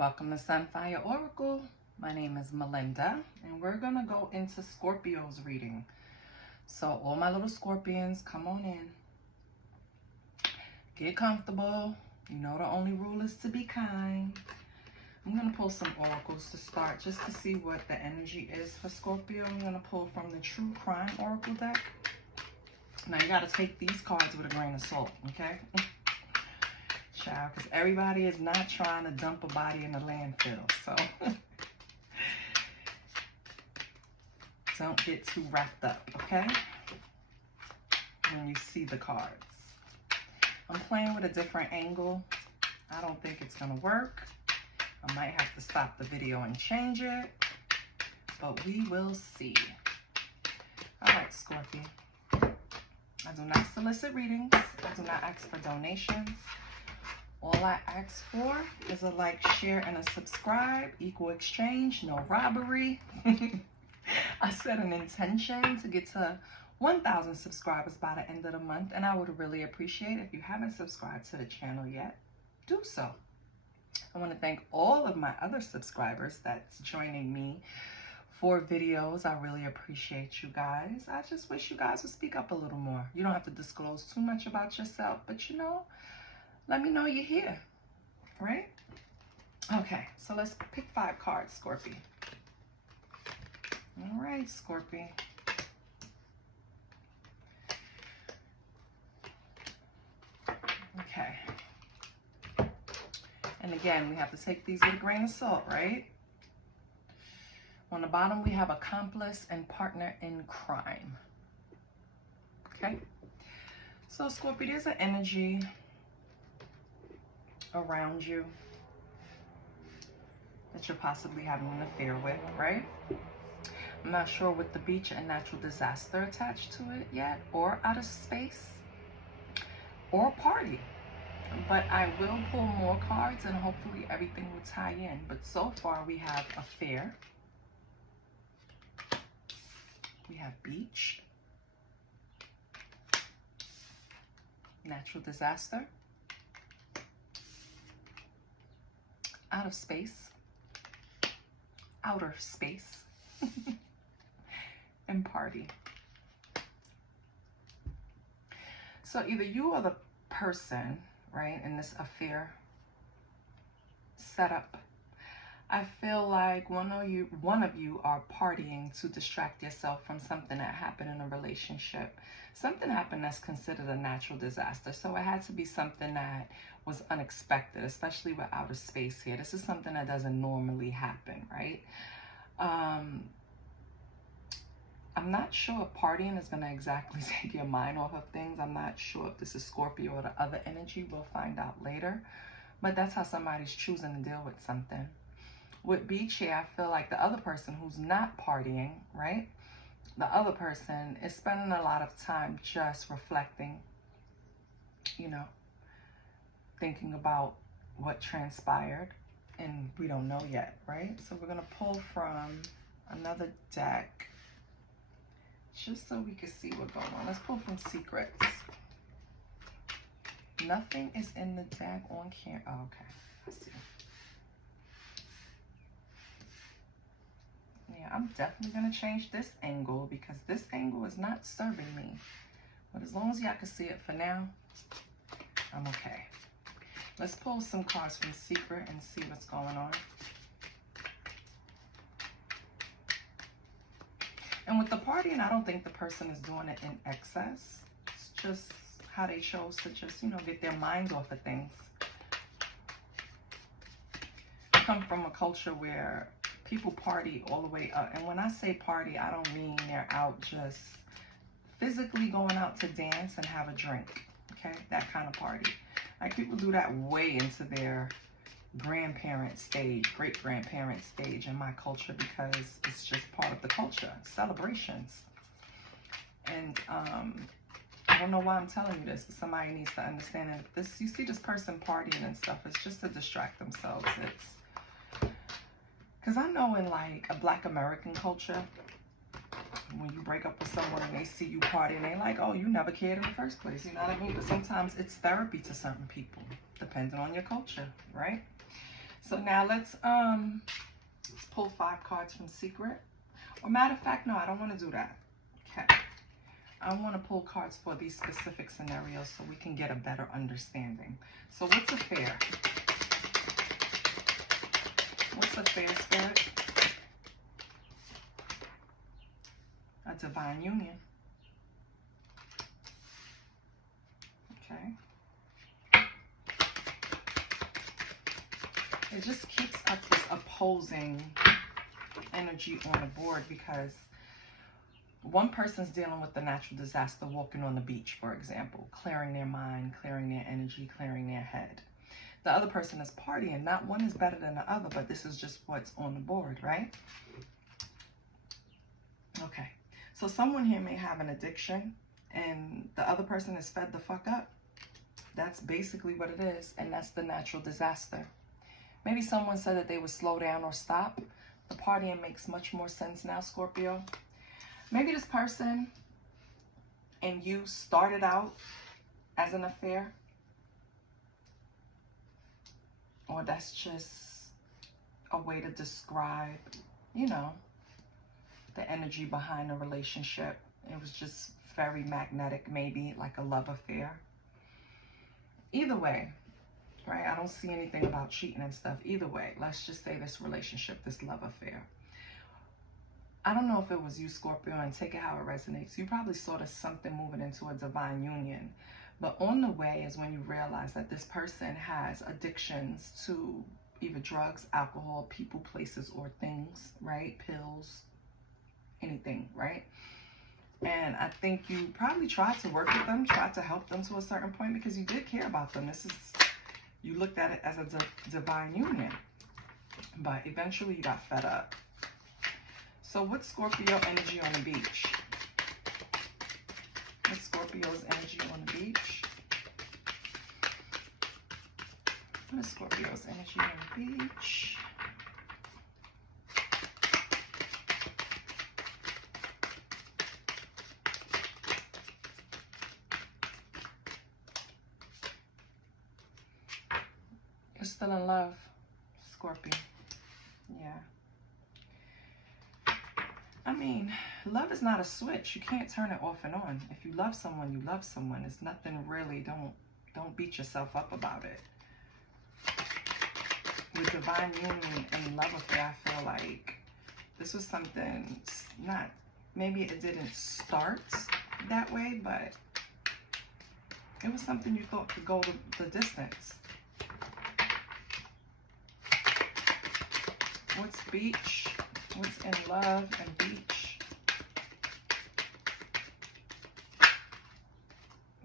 Welcome to Sunfire Oracle. My name is Melinda, and we're going to go into Scorpio's reading. So all my little Scorpions, come on in. Get comfortable. You know the only rule is to be kind. I'm going to pull some oracles to start just to see what the energy is for Scorpio. I'm going to pull from the True Crime Oracle deck. Now you got to take these cards with a grain of salt, okay? Child, because everybody is not trying to dump a body in the landfill, so don't get too wrapped up, okay? When you see the cards. I'm playing with a different angle. I don't think it's going to work. I might have to stop the video and change it, but we will see. All right, Scorpio. I do not solicit readings. I do not ask for donations. All I ask for is a like, share, and a subscribe. Equal exchange, no robbery. I set an intention to get to 1,000 subscribers by the end of the month, and I would really appreciate if you haven't subscribed to the channel yet, do so. I want to thank all of my other subscribers that's joining me for videos. I really appreciate you guys. I just wish you guys would speak up a little more. You don't have to disclose too much about yourself, but you know, let me know you're here, right? Okay, so let's pick 5 cards, Scorpio. All right, Scorpio. Okay. And again, we have to take these with a grain of salt, right? On the bottom, we have accomplice and partner in crime. Okay? So, Scorpio, there's an energy around you that you're possibly having an affair with, right? I'm not sure with the beach and natural disaster attached to it yet, or out of space, or party. But I will pull more cards and hopefully everything will tie in. But so far we have affair, we have beach, natural disaster, out of space, outer space, and party. So either you are the person, right, in this affair setup. I feel like one of you are partying to distract yourself from something that happened in a relationship. Something happened that's considered a natural disaster. So it had to be something that was unexpected, especially with outer space here. This is something that doesn't normally happen, right? I'm not sure if partying is going to exactly take your mind off of things. I'm not sure if this is Scorpio or the other energy. We'll find out later. But that's how somebody's choosing to deal with something. With beach here, I feel like the other person who's not partying, right? The other person is spending a lot of time just reflecting, you know, thinking about what transpired. And we don't know yet, right? So we're going to pull from another deck just so we can see what's going on. Let's pull from Secrets. Nothing is in the deck on camera. Oh, okay. I see. Yeah, I'm definitely going to change this angle because this angle is not serving me. But as long as y'all can see it for now, I'm okay. Let's pull some cards from Secret and see what's going on. And with the partying, I don't think the person is doing it in excess. It's just how they chose to just, you know, get their minds off of things. I come from a culture where people party all the way up. And when I say party, I don't mean they're out just physically going out to dance and have a drink. Okay? That kind of party. Like people do that way into their grandparent stage, great-grandparent stage in my culture because it's just part of the culture, celebrations. And I don't know why I'm telling you this, but somebody needs to understand that if this, you see this person partying and stuff, it's just to distract themselves. It's because I know in like a Black American culture, when you break up with someone and they see you partying, they like, oh, you never cared in the first place, you know what I mean? But sometimes it's therapy to certain people, depending on your culture, right? So now let's pull 5 cards from Secret. Or matter of fact, no, I don't want to do that. Okay. I want to pull cards for these specific scenarios so we can get a better understanding. So what's a fair? What's a fair, Spirit? A divine union. Okay. It just keeps up this opposing energy on the board because one person's dealing with the natural disaster, walking on the beach, for example, clearing their mind, clearing their energy, clearing their head. The other person is partying. Not one is better than the other, but this is just what's on the board, right? Okay. So someone here may have an addiction and the other person is fed the fuck up. That's basically what it is, and that's the natural disaster. Maybe someone said that they would slow down or stop. The partying makes much more sense now, Scorpio. Maybe this person and you started out as an affair. Or that's just a way to describe, you know, the energy behind a relationship. It was just very magnetic, maybe like a love affair. Either way, right? I don't see anything about cheating and stuff. Either way, let's just say this relationship, this love affair. I don't know if it was you, Scorpio, and take it how it resonates. You probably saw something moving into a divine union. But on the way is when you realize that this person has addictions to either drugs, alcohol, people, places, or things, right? Pills, anything, right? And I think you probably tried to work with them, tried to help them to a certain point because you did care about them. You looked at it as a divine union. But eventually you got fed up. So what's Scorpio energy on the beach? What's Scorpio's energy on the beach? What is Scorpio's energy on the beach? You're still in love, Scorpio. Yeah. I mean, love is not a switch. You can't turn it off and on. If you love someone, you love someone. It's nothing really. Don't beat yourself up about it. With divine union and love affair, I feel like this was something not, maybe it didn't start that way, but it was something you thought could go the distance. What's beach? What's in love and beach?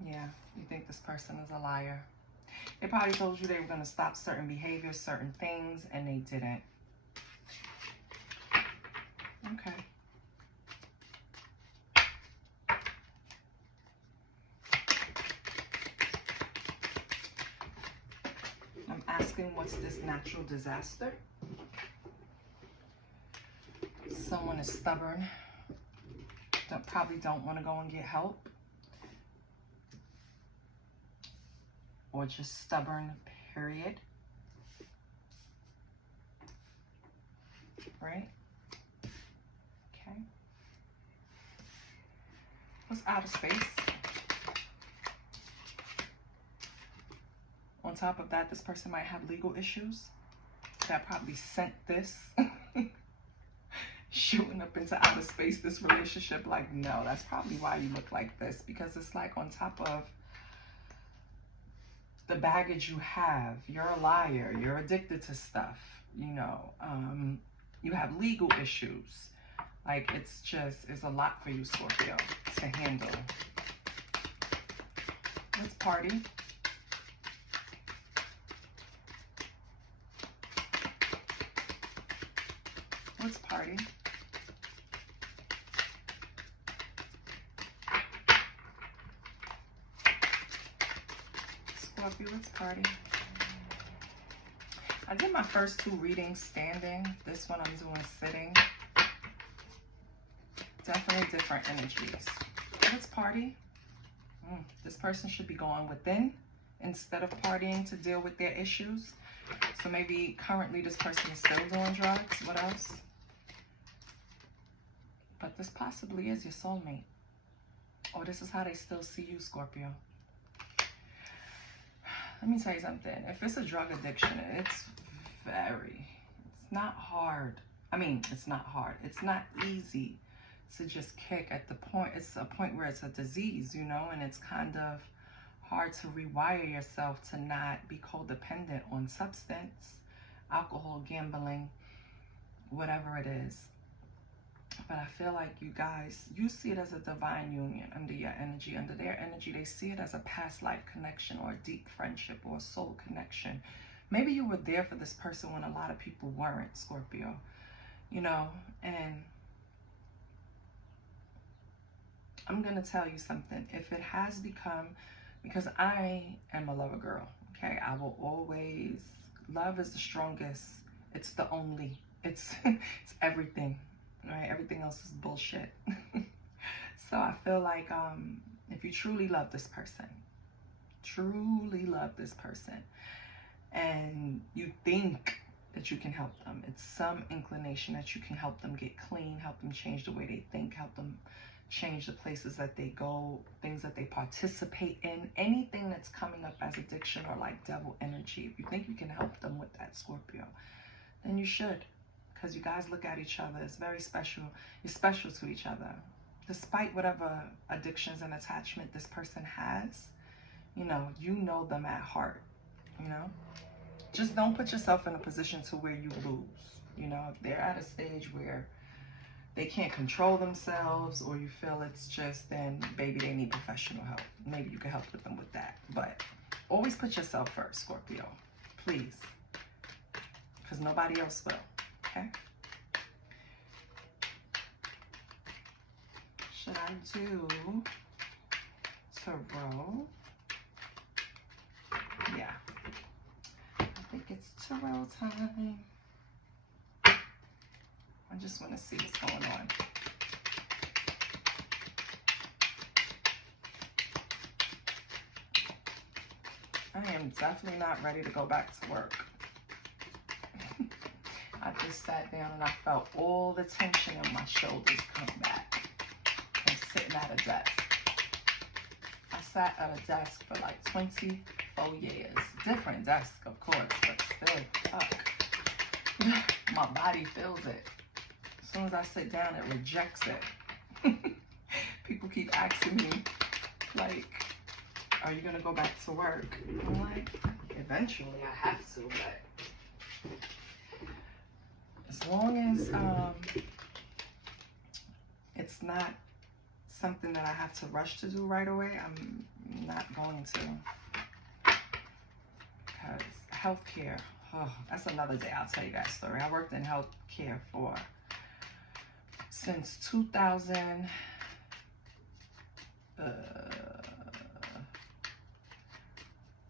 Yeah, you think this person is a liar. They probably told you they were going to stop certain behaviors, certain things, and they didn't. Okay. I'm asking, what's this natural disaster? Someone is stubborn. Probably don't want to go and get help. Or just stubborn, period. Right? Okay. What's outer space? On top of that, this person might have legal issues. That probably sent this shooting up into outer space, this relationship. Like, no, that's probably why you look like this. Because it's like on top of the baggage you have, you're a liar, you're addicted to stuff, you know, you have legal issues. Like, it's a lot for you, Scorpio, to handle. Let's party. Let's party. Scorpio, let's party. I did my first 2 readings standing. This one I'm doing sitting. Definitely different energies. Let's party. This person should be going within instead of partying to deal with their issues. So maybe currently this person is still doing drugs. What else? But this possibly is your soulmate. Or this is how they still see you, Scorpio. Let me tell you something. If it's a drug addiction, it's not hard. I mean, it's not hard. It's not easy to just kick at the point. It's a point where it's a disease, you know, and it's kind of hard to rewire yourself to not be codependent on substance, alcohol, gambling, whatever it is. But I feel like you guys, you see it as a divine union under your energy. Under their energy, they see it as a past life connection or a deep friendship or a soul connection. Maybe you were there for this person when a lot of people weren't, Scorpio. You know, and I'm going to tell you something. If it has become, because I am a lover girl, okay? I will always, love is the strongest. It's the only, it's everything. Right? Everything else is bullshit. So I feel like if you truly love this person, and you think that you can help them, it's some inclination that you can help them get clean, help them change the way they think, help them change the places that they go, things that they participate in, anything that's coming up as addiction or like devil energy. If you think you can help them with that, Scorpio, then you should. Because you guys look at each other, it's very special. You're special to each other. Despite whatever addictions and attachment this person has, you know them at heart, you know? Just don't put yourself in a position to where you lose. You know, if they're at a stage where they can't control themselves or you feel it's just, then baby, they need professional help. Maybe you can help with them with that. But always put yourself first, Scorpio, please. Because nobody else will. Okay. Should I do tarot? Yeah. I think it's tarot time. I just want to see what's going on. I am definitely not ready to go back to work. I just sat down and I felt all the tension in my shoulders come back. I'm sitting at a desk. I sat at a desk for like 24 years. Different desk, of course, but still, fuck. My body feels it. As soon as I sit down, it rejects it. People keep asking me, like, are you gonna go back to work? I'm like, eventually I have to, but as long as it's not something that I have to rush to do right away, I'm not going to. Because healthcare, oh, that's another day. I'll tell you that story. I worked in healthcare since 2000.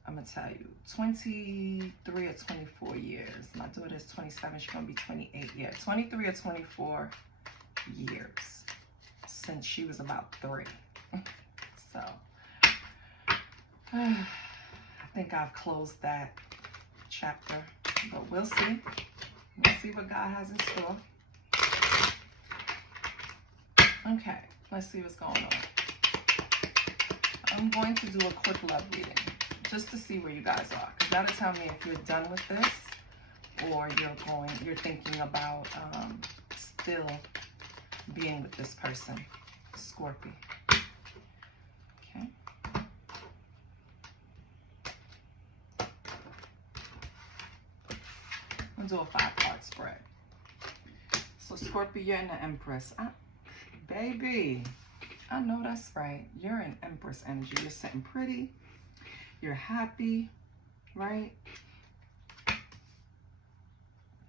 I'm gonna tell you, 23 or 24 years. My daughter's 27, she's gonna be 28 years. 23 or 24 years since she was about 3. So, I think I've closed that chapter, but we'll see. We'll see what God has in store. Okay, let's see what's going on. I'm going to do a quick love reading, just to see where you guys are. Because that'll tell me if you're done with this or you're thinking about still being with this person, Scorpio. Okay. I'm gonna do a 5-part spread. So Scorpio, you're in the Empress. Baby, I know that's right. You're in Empress energy. You're sitting pretty. You're happy, right?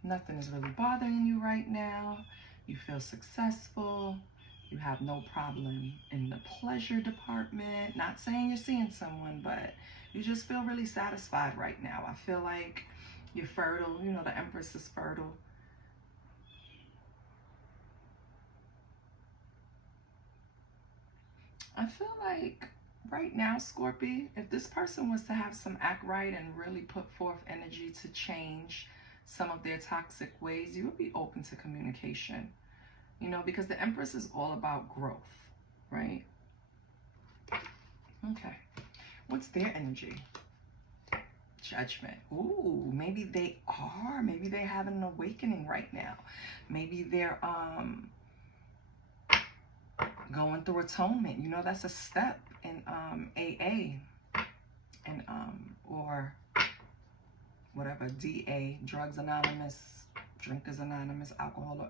Nothing is really bothering you right now. You feel successful. You have no problem in the pleasure department. Not saying you're seeing someone, but you just feel really satisfied right now. I feel like you're fertile. You know, the Empress is fertile. I feel like right now, Scorpio, if this person was to have some act right and really put forth energy to change some of their toxic ways, you would be open to communication, you know, because the Empress is all about growth, right? Okay. What's their energy? Judgment. Ooh, maybe they are. Maybe they have an awakening right now. Maybe they're going through atonement. You know, that's a step in AA and or whatever, DA, Drugs Anonymous, Drinkers Anonymous, Alcohol.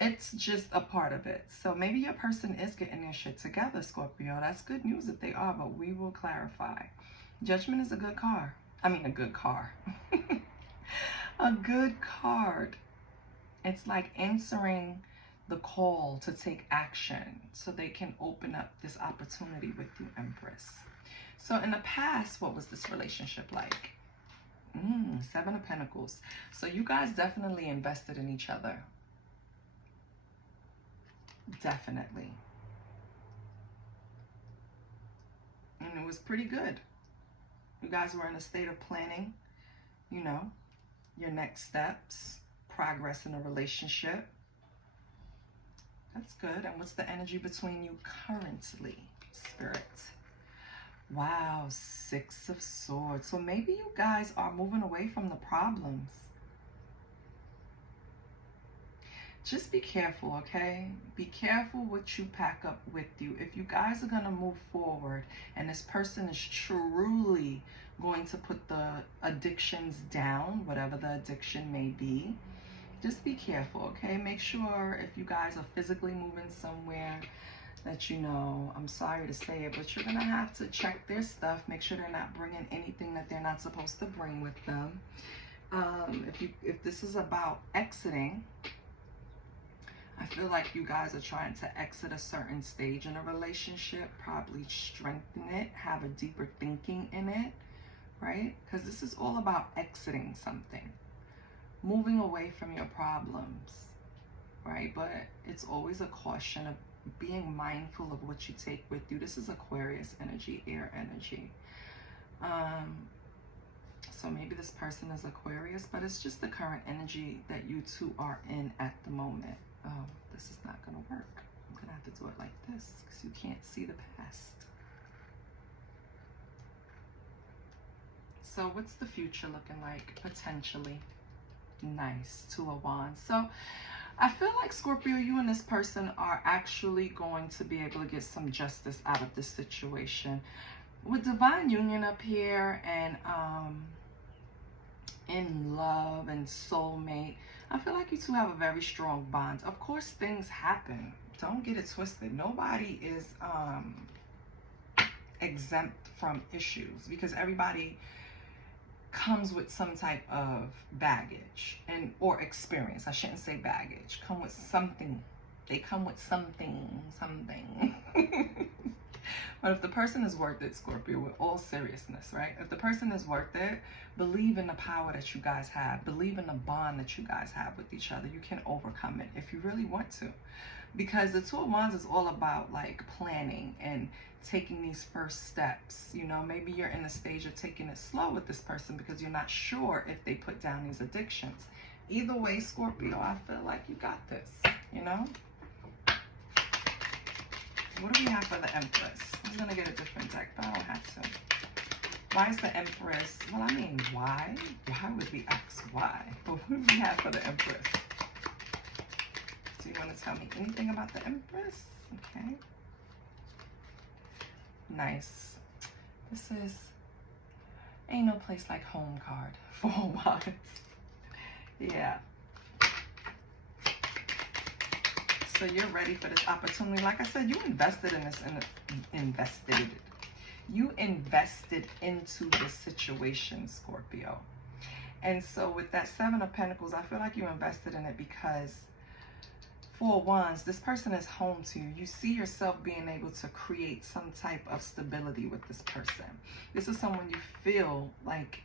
It's just a part of it. So maybe your person is getting their shit together, Scorpio. That's good news if they are, but we will clarify. Judgment is a good card. I mean, a good card. A good card. It's like answering the call to take action so they can open up this opportunity with you, Empress. So in the past, what was this relationship like? Seven of Pentacles. So you guys definitely invested in each other. Definitely. And it was pretty good. You guys were in a state of planning, you know, your next steps, progress in a relationship. That's good. And what's the energy between you currently, Spirit? Wow, Six of Swords. So maybe you guys are moving away from the problems. Just be careful, okay? Be careful what you pack up with you. If you guys are going to move forward and this person is truly going to put the addictions down, whatever the addiction may be, just be careful, okay? Make sure if you guys are physically moving somewhere that, you know, I'm sorry to say it, but you're going to have to check their stuff. Make sure they're not bringing anything that they're not supposed to bring with them. If this is about exiting, I feel like you guys are trying to exit a certain stage in a relationship, probably strengthen it, have a deeper thinking in it, right? Because this is all about exiting something, moving away from your problems, right? But it's always a caution of being mindful of what you take with you. This is Aquarius energy, air energy. So maybe this person is Aquarius, but it's just the current energy that you two are in at the moment. Oh, this is not going to work. I'm going to have to do it like this because you can't see the past. So what's the future looking like, potentially? Nice. Two of Wands. So I feel like, Scorpio, you and this person are actually going to be able to get some justice out of this situation. With divine union up here and in love and soulmate, I feel like you two have a very strong bond. Of course, things happen. Don't get it twisted. Nobody is exempt from issues because everybody comes with some type of baggage and or experience. I shouldn't say baggage. Come with something. They come with something. But if the person is worth it, Scorpio, with all seriousness, right? If the person is worth it, believe in the power that you guys have. Believe in the bond that you guys have with each other. You can overcome it if you really want to. Because the Two of Wands is all about like planning and taking these first steps. You know, maybe you're in the stage of taking it slow with this person because you're not sure if they put down these addictions. Either way, Scorpio, I feel like you got this, you know? What do we have for the Empress? I'm going to get a different deck, but I don't have to. Why is the Empress? Well, I mean, why? Why would we ask why? But what do we have for the Empress? Do you want to tell me anything about the Empress? Okay. Nice. This is Ain't No Place Like Home card. 4 Wands. Yeah. So you're ready for this opportunity. Like I said, you invested in this, You invested into this situation, Scorpio. And so with that 7 of Pentacles, I feel like you invested in it because 4 Wands, this person is home to you. You see yourself being able to create some type of stability with this person. This is someone you feel like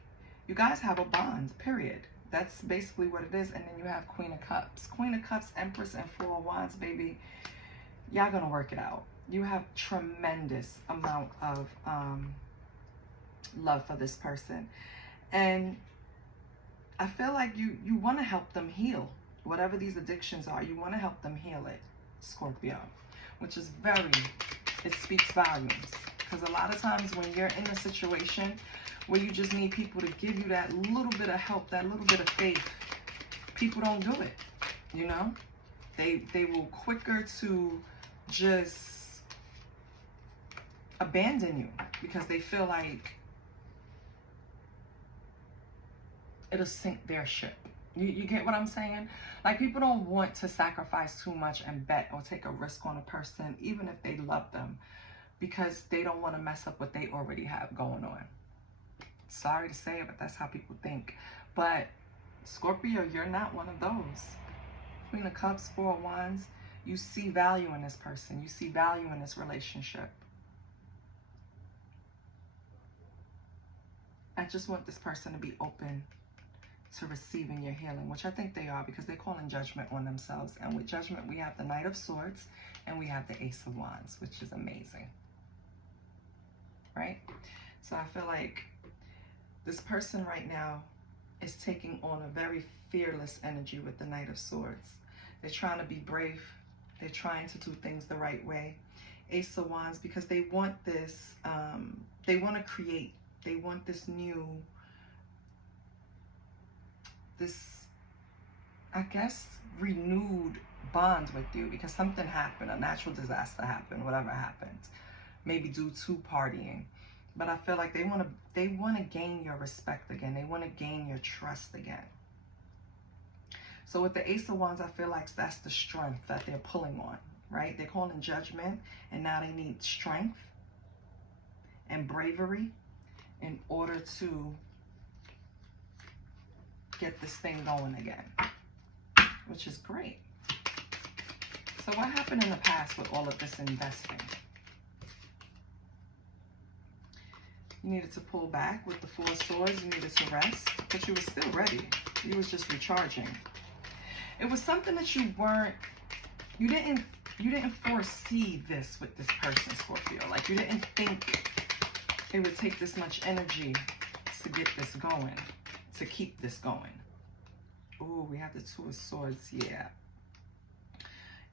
you guys have a bond, period. That's basically what it is. And then you have Queen of Cups. Queen of Cups, Empress, and 4 Wands, baby. Y'all gonna work it out. You have tremendous amount of love for this person. And I feel like you want to help them heal. Whatever these addictions are, you want to help them heal it, Scorpio. Which is it speaks volumes. Because a lot of times when you're in a situation where you just need people to give you that little bit of help, that little bit of faith, people don't do it, you know? They will quicker to just abandon you because they feel like it'll sink their ship. You get what I'm saying? Like, people don't want to sacrifice too much and bet or take a risk on a person, even if they love them, because they don't want to mess up what they already have going on. Sorry to say it, but that's how people think. But Scorpio, you're not one of those. Queen of Cups, Four of Wands, you see value in this person. You see value in this relationship. I just want this person to be open to receiving your healing, which I think they are, because they're calling judgment on themselves. And with judgment, we have the Knight of Swords and we have the Ace of Wands, which is amazing, right? So I feel like this person right now is taking on a very fearless energy with the Knight of Swords. They're trying to be brave. They're trying to do things the right way. Ace of Wands, because they want this, they want to create, they want this new, I guess, renewed bond with you, because something happened, a natural disaster happened, whatever happened, maybe due to partying. But I feel like they want to gain your respect again. They want to gain your trust again. So with the Ace of Wands, I feel like that's the strength that they're pulling on, right? They're calling judgment, and now they need strength and bravery in order to get this thing going again, which is great. So what happened in the past with all of this investing? You needed to pull back with the Four of Swords. You needed to rest, but you were still ready. You was just recharging. It was something that you didn't foresee this with this person, Scorpio. Like, you didn't think it would take this much energy to get this going, to keep this going. Oh, we have the Two of Swords, yeah,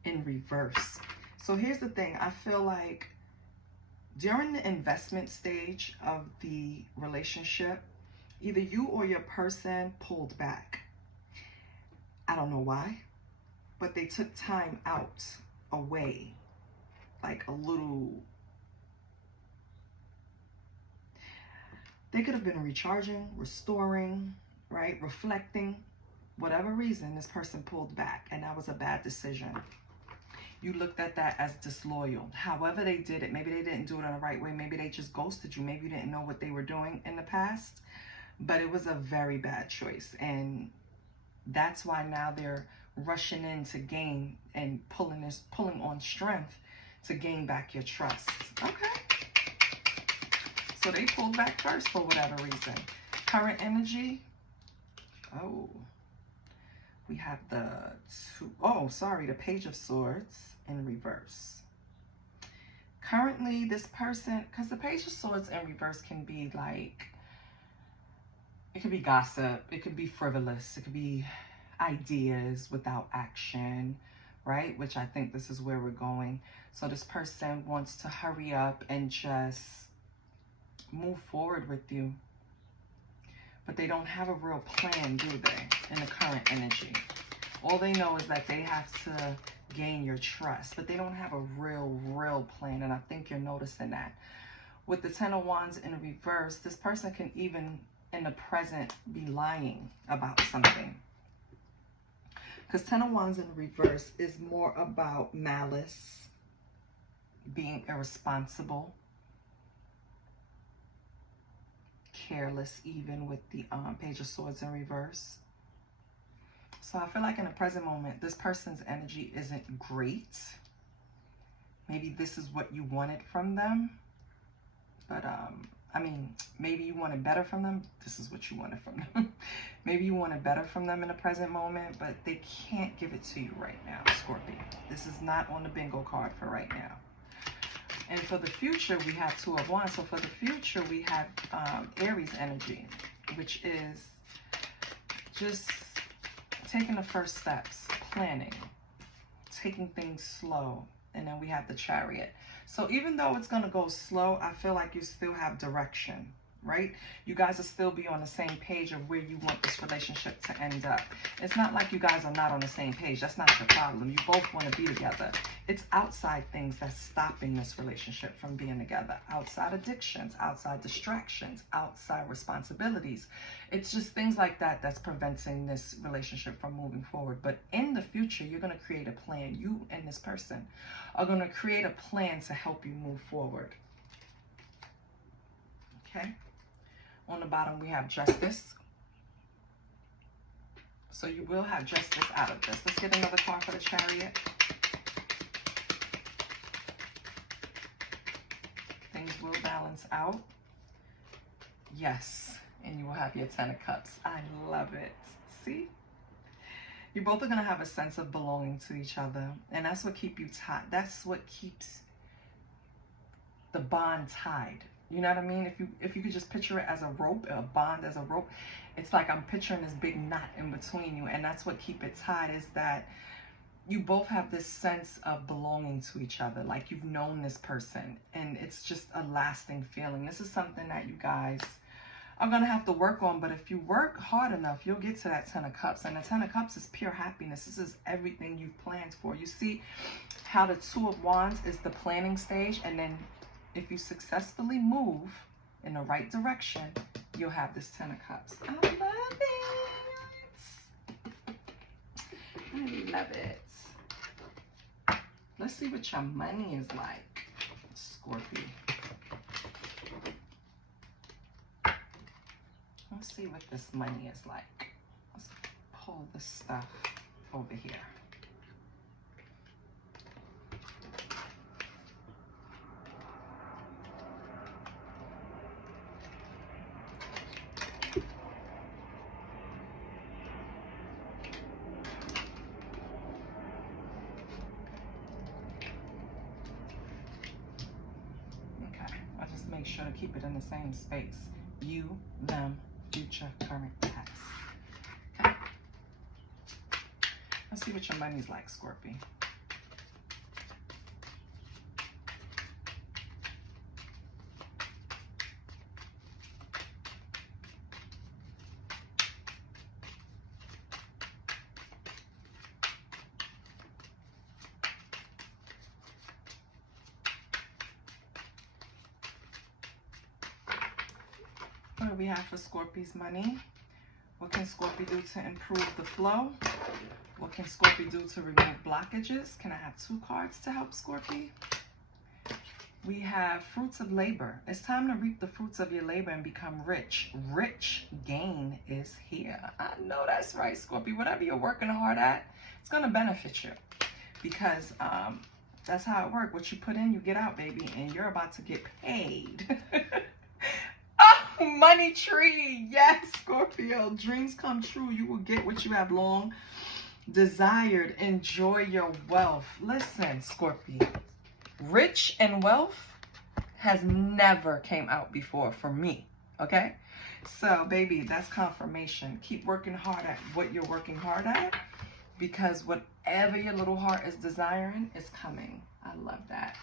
in reverse. So here's the thing. I feel like during the investment stage of the relationship, either you or your person pulled back. I don't know why, but they took time out, away, like a little. They could have been recharging, restoring, right? Reflecting. Whatever reason, this person pulled back, and that was a bad decision. You looked at that as disloyal. However they did it, maybe they didn't do it in the right way. Maybe they just ghosted you. Maybe you didn't know what they were doing in the past, but it was a very bad choice. And that's why now they're rushing in to gain and pulling on strength to gain back your trust. Okay. So they pulled back first for whatever reason. Current energy. Oh, we have the Page of Swords in reverse. Currently, this person, because the Page of Swords in reverse can be like, it could be gossip, it could be frivolous, it could be ideas without action, right? Which I think this is where we're going. So this person wants to hurry up and just move forward with you. But they don't have a real plan, do they, in the current energy? All they know is that they have to gain your trust, but they don't have a real plan, and I think you're noticing that. With the Ten of Wands in reverse, this person can even, in the present, be lying about something. Because Ten of Wands in reverse is more about malice, being irresponsible, careless, even with the Page of Swords in reverse. So I feel like in the present moment, this person's energy isn't great. Maybe this is what you wanted from them. But, I mean, maybe you wanted better from them. This is what you wanted from them. Maybe you wanted better from them in the present moment, but they can't give it to you right now, Scorpio. This is not on the bingo card for right now. And for the future, we have Two of Wands. So for the future, we have Aries energy, which is just taking the first steps, planning, taking things slow. And then we have the Chariot. So even though it's going to go slow, I feel like you still have direction, right? You guys will still be on the same page of where you want this relationship to end up. It's not like you guys are not on the same page. That's not the problem. You both want to be together. It's outside things that's stopping this relationship from being together. Outside addictions, outside distractions, outside responsibilities. It's just things like that that's preventing this relationship from moving forward. But in the future, you're going to create a plan. You and this person are going to create a plan to help you move forward. Okay? On the bottom, we have Justice. So you will have justice out of this. Let's get another card for the Chariot. Things will balance out. Yes. And you will have your Ten of Cups. I love it. See? You both are going to have a sense of belonging to each other. And that's what keeps you tied. That's what keeps the bond tied. You know what I mean? If you could just picture it as a rope, a bond as a rope, it's like I'm picturing this big knot in between you. And that's what keeps it tied, is that you both have this sense of belonging to each other. Like you've known this person. And it's just a lasting feeling. This is something that you guys are going to have to work on. But if you work hard enough, you'll get to that Ten of Cups. And the Ten of Cups is pure happiness. This is everything you've planned for. You see how the Two of Wands is the planning stage. And then if you successfully move in the right direction, you'll have this Ten of Cups. I love it. I love it. Let's see what your money is like, Scorpio. Let's see what this money is like. Let's pull this stuff over here. Make sure to keep it in the same space. You, them, future, current, past. Okay. Let's see what your money's like, Scorpio. What do we have for Scorpio's money? What can Scorpio do to improve the flow? What can Scorpio do to remove blockages? Can I have two cards to help Scorpio? We have fruits of labor. It's time to reap the fruits of your labor and become rich. Rich gain is here. I know that's right, Scorpio. Whatever you're working hard at, it's going to benefit you. Because that's how it works. What you put in, you get out, baby. And you're about to get paid. Money tree. Yes, Scorpio. Dreams come true. You will get what you have long desired. Enjoy your wealth. Listen, Scorpio. Rich and wealth has never came out before for me. Okay? So, baby, that's confirmation. Keep working hard at what you're working hard at. Because whatever your little heart is desiring is coming. I love that.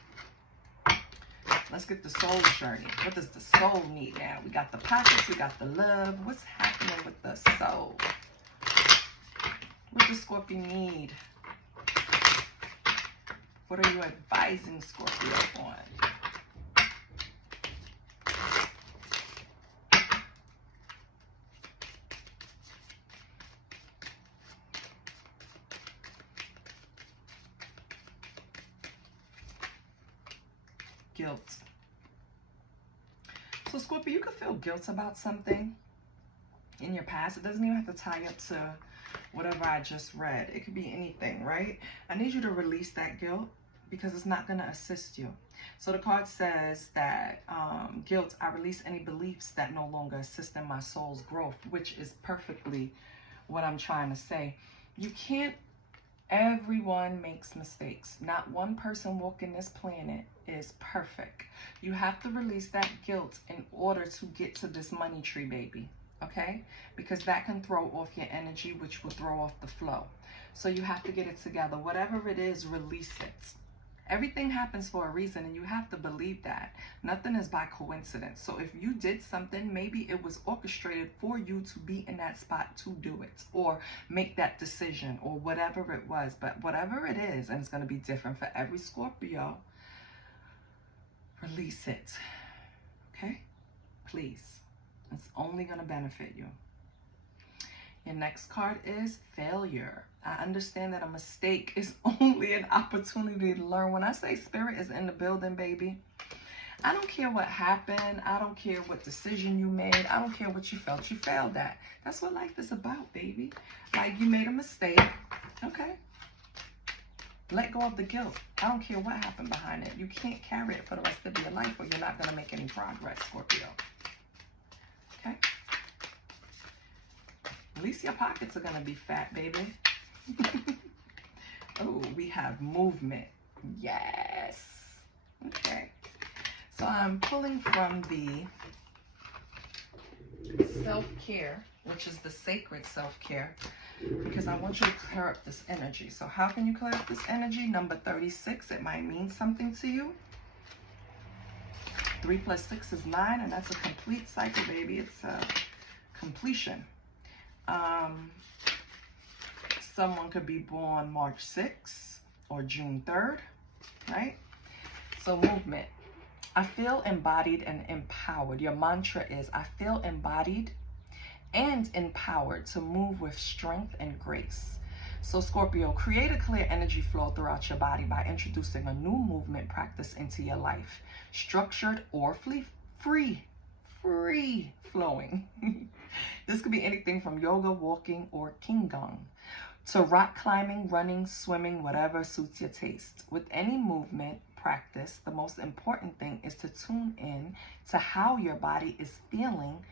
Let's get the soul journey. What does the soul need now? We got the pockets, we got the love. What's happening with the soul? What does Scorpio need? What are you advising Scorpio on? Guilt. So Scorpio, you could feel guilt about something in your past. It doesn't even have to tie up to whatever I just read. It could be anything, right? I need you to release that guilt because it's not going to assist you. So the card says that guilt, I release any beliefs that no longer assist in my soul's growth, which is perfectly what I'm trying to say. You can't, everyone makes mistakes. Not one person walking this planet is perfect. You have to release that guilt in order to get to this money tree, baby. Okay? Because that can throw off your energy, which will throw off the flow. So you have to get it together. Whatever it is, release it. Everything happens for a reason, and you have to believe that. Nothing is by coincidence. So if you did something, maybe it was orchestrated for you to be in that spot to do it, or make that decision, or whatever it was. But whatever it is, and it's going to be different for every Scorpio, release it. Okay? Please. It's only going to benefit you. Your next card is failure. I understand that a mistake is only an opportunity to learn. When I say spirit is in the building, baby, I don't care what happened. I don't care what decision you made. I don't care what you felt you failed at. That's what life is about, baby. Like, you made a mistake. Okay. Let go of the guilt. I don't care what happened behind it. You can't carry it for the rest of your life, or you're not going to make any progress, Scorpio. Okay? At least your pockets are going to be fat, baby. Oh, we have movement. Yes. Okay. So I'm pulling from the self-care, which is the sacred self-care, because I want you to clear up this energy. So how can you clear up this energy? Number 36, it might mean something to you. 3 plus 6 is 9, and that's a complete cycle, baby. It's a completion. Someone could be born March 6th or June 3rd, right? So movement. I feel embodied and empowered. Your mantra is, I feel embodied and empowered to move with strength and grace. So Scorpio, create a clear energy flow throughout your body by introducing a new movement practice into your life. Structured or free flowing. This could be anything from yoga, walking, or qigong, to rock climbing, running, swimming, whatever suits your taste. With any movement practice, the most important thing is to tune in to how your body is feeling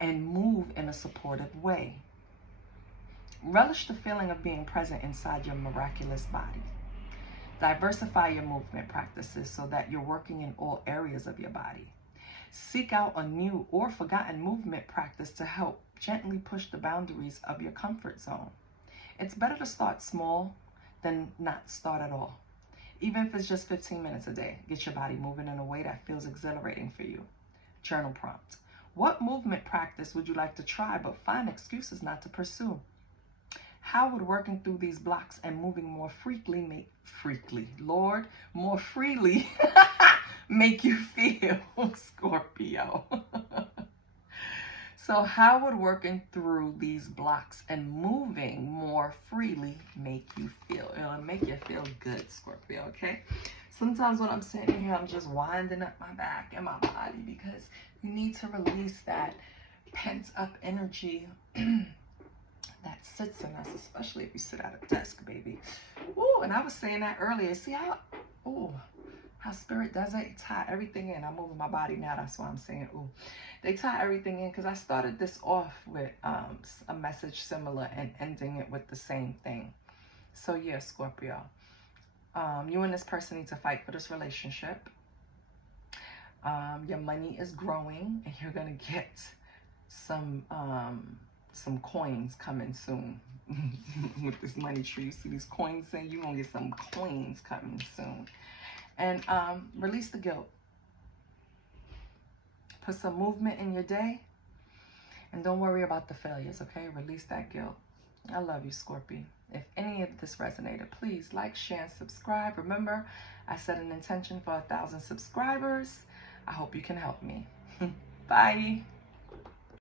and move in a supportive way. Relish the feeling of being present inside your miraculous body. Diversify your movement practices so that you're working in all areas of your body. Seek out a new or forgotten movement practice to help gently push the boundaries of your comfort zone. It's better to start small than not start at all. Even if it's just 15 minutes a day, get your body moving in a way that feels exhilarating for you. Journal prompt. What movement practice would you like to try but find excuses not to pursue? How would working through these blocks and moving more freely make you feel, Scorpio? So how would working through these blocks and moving more freely make you feel? It'll make you feel good, Scorpio, okay? Sometimes when I'm sitting here, I'm just winding up my back and my body because you need to release that pent up energy that sits in us, especially if you sit at a desk, baby. Ooh, and I was saying that earlier. See how spirit does it? It tie everything in. I'm moving my body now. That's why I'm saying, ooh. They tie everything in because I started this off with a message similar and ending it with the same thing. So yeah, Scorpio, you and this person need to fight for this relationship. Your money is growing, and you're gonna get some coins coming soon. With this money tree, you see these coins saying you're gonna get some coins coming soon. And release the guilt. Put some movement in your day. And don't worry about the failures, okay? Release that guilt. I love you, Scorpio. If any of this resonated, please like, share, and subscribe. Remember, I set an intention for 1,000 subscribers. I hope you can help me. Bye.